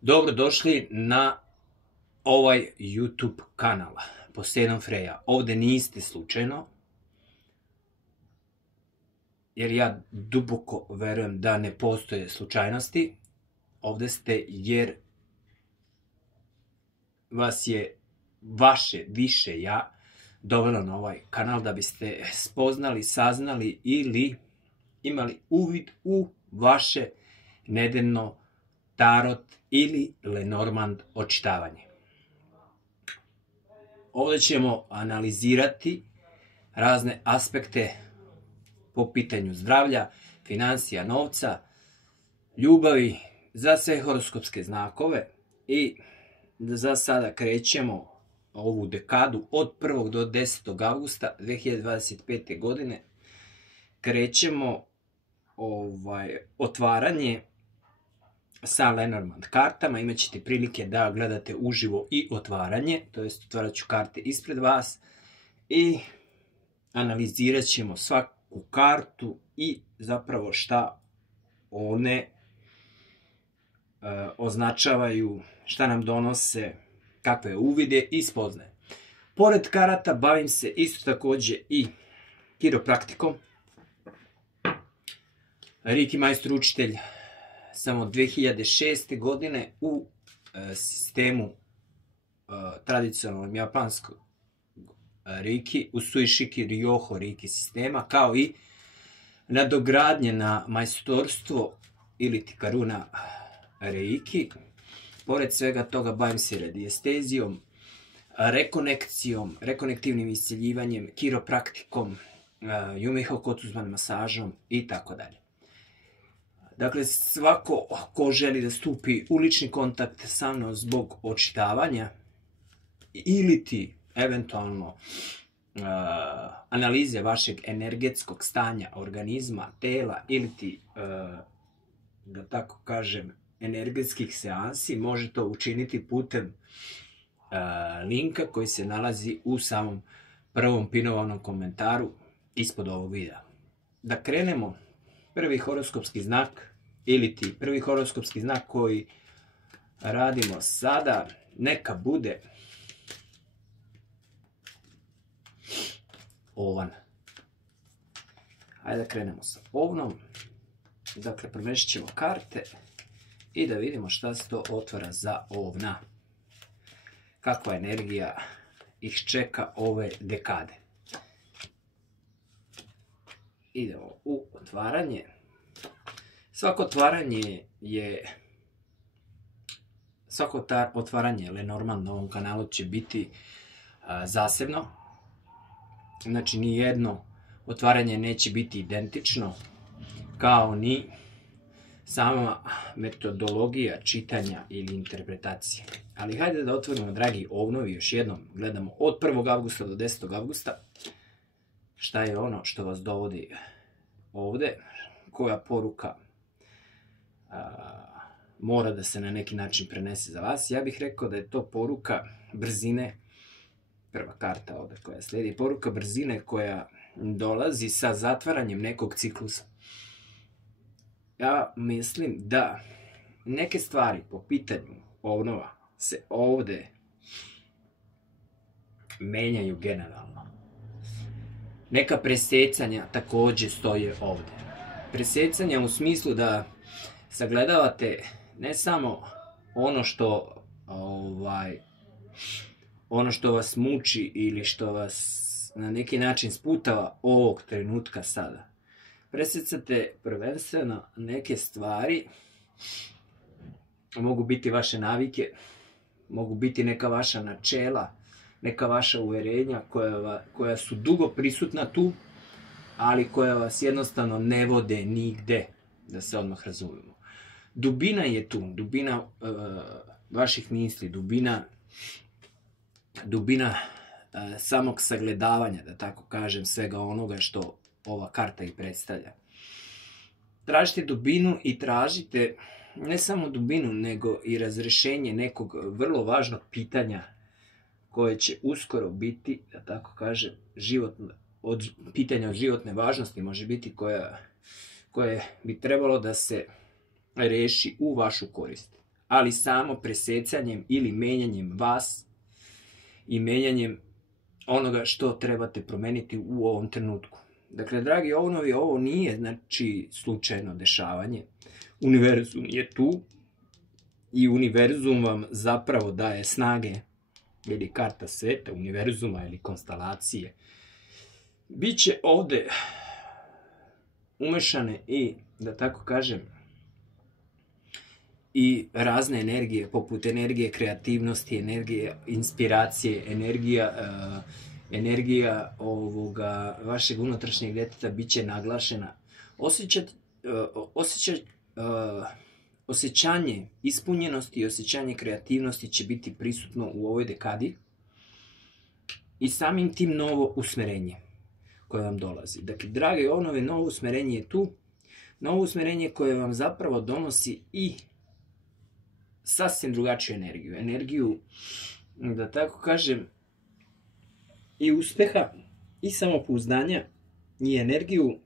Dobrodošli na ovaj YouTube kanal Poseidon Freja. Ovdje niste slučajno, jer ja duboko verujem da ne postoje slučajnosti. Ovdje ste jer vas je vaše više ja dovelo na ovaj kanal da biste spoznali, saznali ili imali uvid u vaše nedeljno tarot ili Lenormand očitavanje. Ovdje ćemo analizirati razne aspekte po pitanju zdravlja, financija, novca, ljubavi, za sve horoskopske znakove i za sada krećemo ovu dekadu od 1. do 10. augusta 2025. godine. Krećemo otvaranje sa Lenormand kartama. Imat ćete prilike da gledate uživo i otvaranje, to jest otvarat ću karte ispred vas i analizirat ćemo svaku kartu i zapravo šta one označavaju, šta nam donose, kakve uvide i spoznaje. Pored karata bavim se isto također i kiropraktikom. Reiki majstor učitelj sam od 2006. godine u sistemu tradicionalnom japanskog Reiki, Usui-shiki Ryoho Reiki sistema, kao i nadogradnje na majstorstvo ili Karuna Reiki. Pored svega toga bavim se radiestezijom, rekonekcijom, rekonektivnim isceljivanjem, kiropraktikom, Yumiho Kotuzman masažom i tako dalje. Dakle, svako ko želi da stupi u lični kontakt sa mnom zbog očitavanja ili ti eventualno analize vašeg energetskog stanja organizma, tela ili ti, da tako kažem, energetskih seansi, može to učiniti putem linka koji se nalazi u samom prvom pinovanom komentaru ispod ovog videa. Da krenemo. Prvi horoskopski znak ili ti prvi horoskopski znak koji radimo sada neka bude Ovan. Hajde da krenemo sa Ovnom. Dakle, premešit ćemo karte i da vidimo šta se to otvara za Ovna. Kakva energija ih čeka ove dekade. Idemo u otvaranje. Svako otvaranje Lenormand na ovom kanalu će biti zasebno. Znači, nijedno otvaranje neće biti identično, kao ni sama metodologija čitanja ili interpretacije. Ali hajde da otvorimo, dragi Ovnovi, još jednom gledamo od 1. augusta do 10. augusta. Šta je ono što vas dovodi ovdje? Koja poruka mora da se na neki način prenese za vas? Ja bih rekao da je to poruka brzine. Prva karta ovdje koja slijedi. Poruka brzine koja dolazi sa zatvaranjem nekog ciklusa. Ja mislim da neke stvari po pitanju Ovnova se ovdje menjaju generalno. Neka presecanja također stoje ovdje. Presecanja u smislu da sagledavate ne samo ono što vas muči ili što vas na neki način sputava ovog trenutka sada. Presecate prvenstveno neke stvari, mogu biti vaše navike, mogu biti neka vaša načela, neka vaša uverenja koja su dugo prisutna tu, ali koja vas jednostavno ne vode nigde, da se odmah razumemo. Dubina je tu, dubina vaših misli, dubina samog sagledavanja, da tako kažem, svega onoga što ova karta i predstavlja. Tražite dubinu i tražite ne samo dubinu, nego i razrešenje nekog vrlo važnog pitanja koje će uskoro biti, da tako kažem, pitanja od životne važnosti, može biti koje bi trebalo da se reši u vašu korist. ali samo presecanjem ili menjanjem vas i menjanjem onoga što trebate promeniti u ovom trenutku. Dakle, dragi ovnovi, ovo nije znači slučajno dešavanje. Univerzum je tu i univerzum vam zapravo daje snage, ili karta sveta, univerzuma ili konstelacije. Biće ovde umešane i, da tako kažem, i razne energije, poput energije kreativnosti, energije inspiracije, energija ovoga vašeg unutrašnjeg djeteta biće naglašena. Osjećanje ispunjenosti i osjećanje kreativnosti će biti prisutno u ovoj dekadi i samim tim novo usmerenje koje vam dolazi. Dakle, dragi ovnovi, novo usmerenje je tu, novo usmerenje koje vam zapravo donosi i sasvim drugačiju energiju. Energiju, da tako kažem, i uspeha, i samopouzdanja, i energiju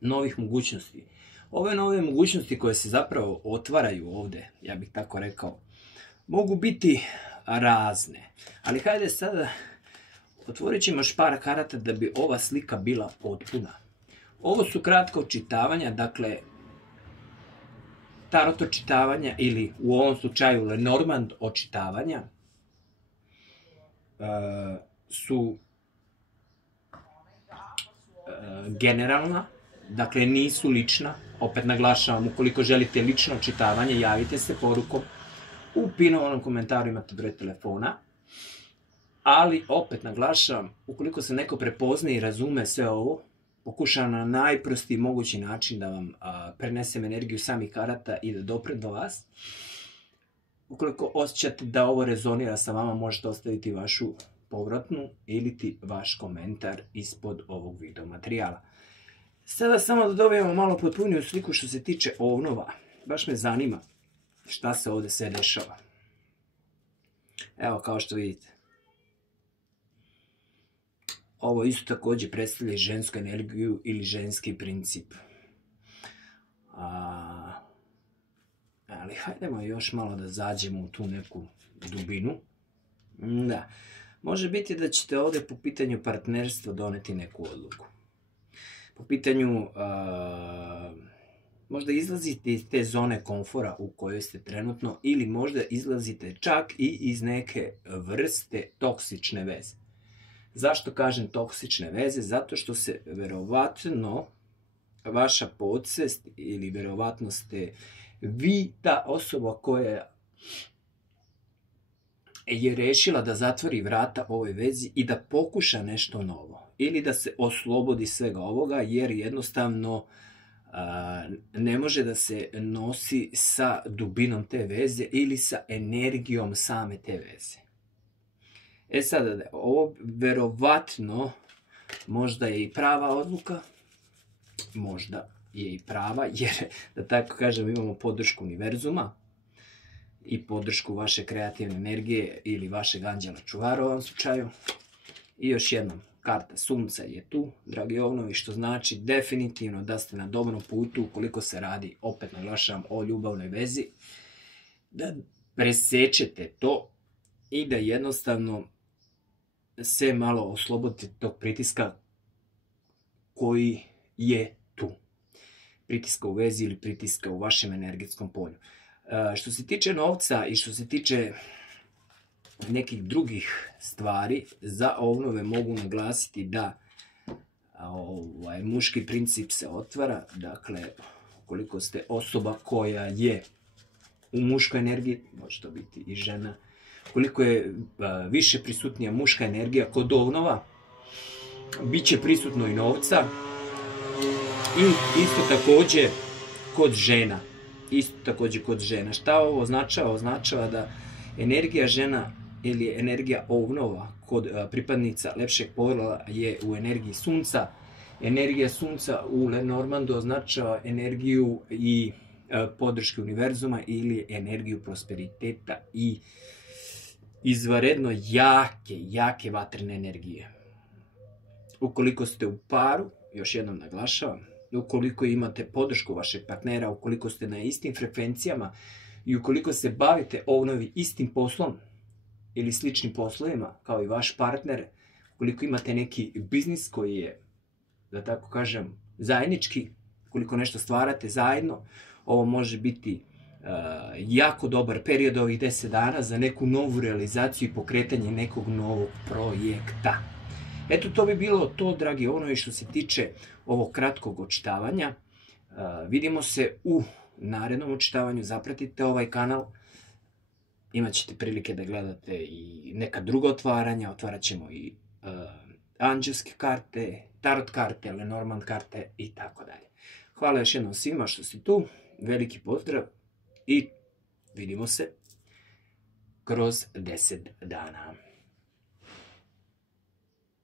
novih mogućnosti. Ove nove mogućnosti koje se zapravo otvaraju ovde, ja bih tako rekao, mogu biti razne. Ali hajde sada, otvorit ćemo još par karata da bi ova slika bila potpuna. Ovo su kratka očitavanja, dakle, tarot očitavanja ili u ovom slučaju Lenormand očitavanja su generalna, dakle nisu lična. Opet naglašavam, ukoliko želite lično očitavanje, javite se porukom. U pinovanom komentaru imate broj telefona. Ali opet naglašavam, ukoliko se neko prepozne i razume sve ovo, pokušavam na najprostiji mogući način da vam prenesem energiju samih karata i da doprem do vas. Ukoliko osjećate da ovo rezonira sa vama, možete ostaviti vašu povratnu ili ti vaš komentar ispod ovog video materijala. Sada samo da dobijemo malo potpuniju sliku što se tiče ovnova. Baš me zanima šta se ovdje sve dešava. Evo, kao što vidite. Ovo isto također predstavlja žensku energiju ili ženski princip. Ali hajdemo još malo da zađemo u tu neku dubinu. Da. Može biti da ćete ovdje po pitanju partnerstva doneti neku odluku. Po pitanju, možda izlazite iz te zone komfora u kojoj ste trenutno ili možda izlazite čak i iz neke vrste toksične veze. Zašto kažem toksične veze? Zato što se verovatno vaša podsvest ili verovatno ste vi ta osoba koja je rešila da zatvori vrata ovoj vezi i da pokuša nešto novo. Ili da se oslobodi svega ovoga jer jednostavno ne može da se nosi sa dubinom te veze ili sa energijom same te veze. E sada, ovo verovatno možda je i prava odluka, možda je i prava, jer, da tako kažem, imamo podršku univerzuma i podršku vaše kreativne energije ili vašeg anđela čuvara u ovom slučaju. I još jednom, karta sunca je tu, dragi ovnovi, što znači definitivno da ste na dobrom putu ukoliko se radi, opet naglašavam, o ljubavnoj vezi, da presečete to i da jednostavno se malo oslobodite tog pritiska koji je tu. Pritiska u vezi ili pritiska u vašem energetskom polju. Što se tiče novca i što se tiče nekih drugih stvari, za ovnove mogu naglasiti da muški princip se otvara. Dakle, ukoliko ste osoba koja je u muškoj energiji, može to biti i žena, koliko je više prisutnija muška energija kod ovnova, bit će prisutno i novca i isto također kod žena. Šta ovo označava? Označava da energija žena ili energija ovnova kod pripadnica lepšeg pola je u energiji sunca. Energija sunca u Lenormandu označava energiju i podrške univerzuma ili energiju prosperiteta i izvanredno jake vatrene energije. Ukoliko ste u paru, još jednom naglašavam, ukoliko imate podršku vašeg partnera, ukoliko ste na istim frekvencijama, I ukoliko se bavite ovnovi istim poslom ili sličnim poslovima kao i vaš partner, ukoliko imate neki biznis koji je, da tako kažem, zajednički, ukoliko nešto stvarate zajedno, ovo može biti jako dobar period ovih 10 dana za neku novu realizaciju i pokretanje nekog novog projekta. Eto, to bi bilo to, dragi ovnovi, što se tiče ovog kratkog očitavanja. Vidimo se u narednom očitavanju, zapratite ovaj kanal, imat ćete prilike da gledate i neka druga otvaranja, otvarat ćemo i anđelske karte, tarot karte, Lenormand karte i tako dalje. Hvala još jednom svima što ste tu, veliki pozdrav i vidimo se kroz 10 dana.